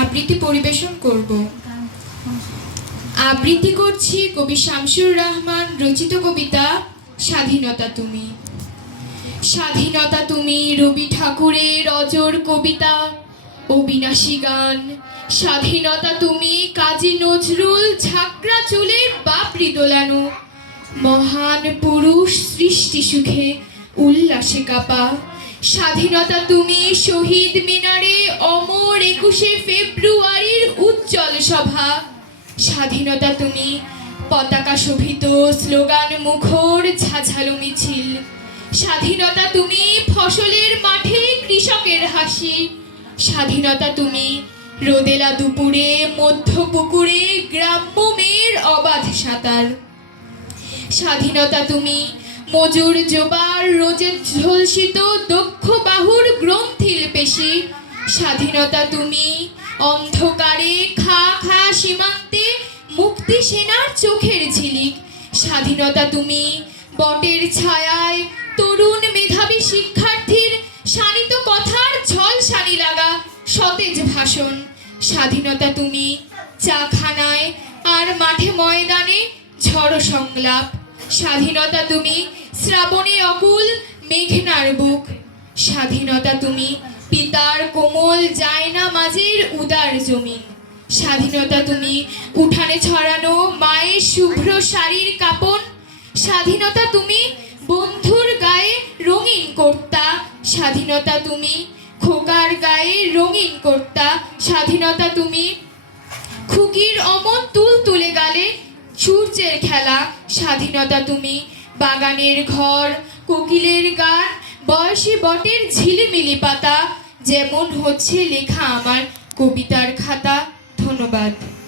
আবৃত্তি পরিবেশন করব। আবৃত্তি করছি কবি শামসুর রহমান রচিত কবিতা স্বাধীনতা তুমি। স্বাধীনতা তুমি রবি ঠাকুরের অজর কবিতা, অবিনাশী গান। স্বাধীনতা তুমি কাজী নজরুল ঝাঁকড়া চুলে বাপরি দোলানো, মহান পুরুষ সৃষ্টি সুখে উল্লাসে কাপা। স্বাধীনতা তুমি শহীদ মিনারে অমর 21শে ফেব্রুয়ারির উজ্জ্বল সভা। স্বাধীনতা তুমি পতাকা শোভিত স্লোগান মুখর ঝাঝালো মিছিল। স্বাধীনতা তুমি ফসলের মাঠে কৃষকের হাসি। স্বাধীনতা তুমি রোদেলা দুপুরে মধ্য পুকুরে গ্রাম্য মেয়ের অবাধ সাঁতার। স্বাধীনতা তুমি মজুর জোবার রোজে ঝলসিত দক্ষ বাহুর গ্রন্থিল পেশি। স্বাধীনতা তুমি অন্ধকারে খা খা সীমান্তে মুক্তি সেনার চোখের ঝিলিক। স্বাধীনতা তুমি বটের ছায়ায় তরুণ মেধাবী শিক্ষার্থীর শানিত কথার ঝলসানি লাগা সতেজ ভাষণ। স্বাধীনতা তুমি চাখানায় আর মাঠে ময়দানে ঝড় সংলাপ। স্বাধীনতা তুমি শ্রাবণে অকুল মেঘনার বুক। স্বাধীনতা তুমি পিতার কোমল জায়না মাঝের উদার জমিন। স্বাধীনতা তুমি উঠানে ছড়ানো মায়ের শুভ্র শাড়ির কাপন। স্বাধীনতা তুমি বন্ধুর গায়ে রঙিন কর্তা। স্বাধীনতা তুমি খোকার গায়ে রঙিন কর্তা। স্বাধীনতা তুমি খুকির অমন তুল তুলে গালে সূর্যের খেলা। স্বাধীনতা তুমি বাগানের ঘর কোকিলের গান বয়সী বটের ঝিলিমিলি পাতা। যেমন হচ্ছে লেখা আমার কবিতার খাতা। ধন্যবাদ।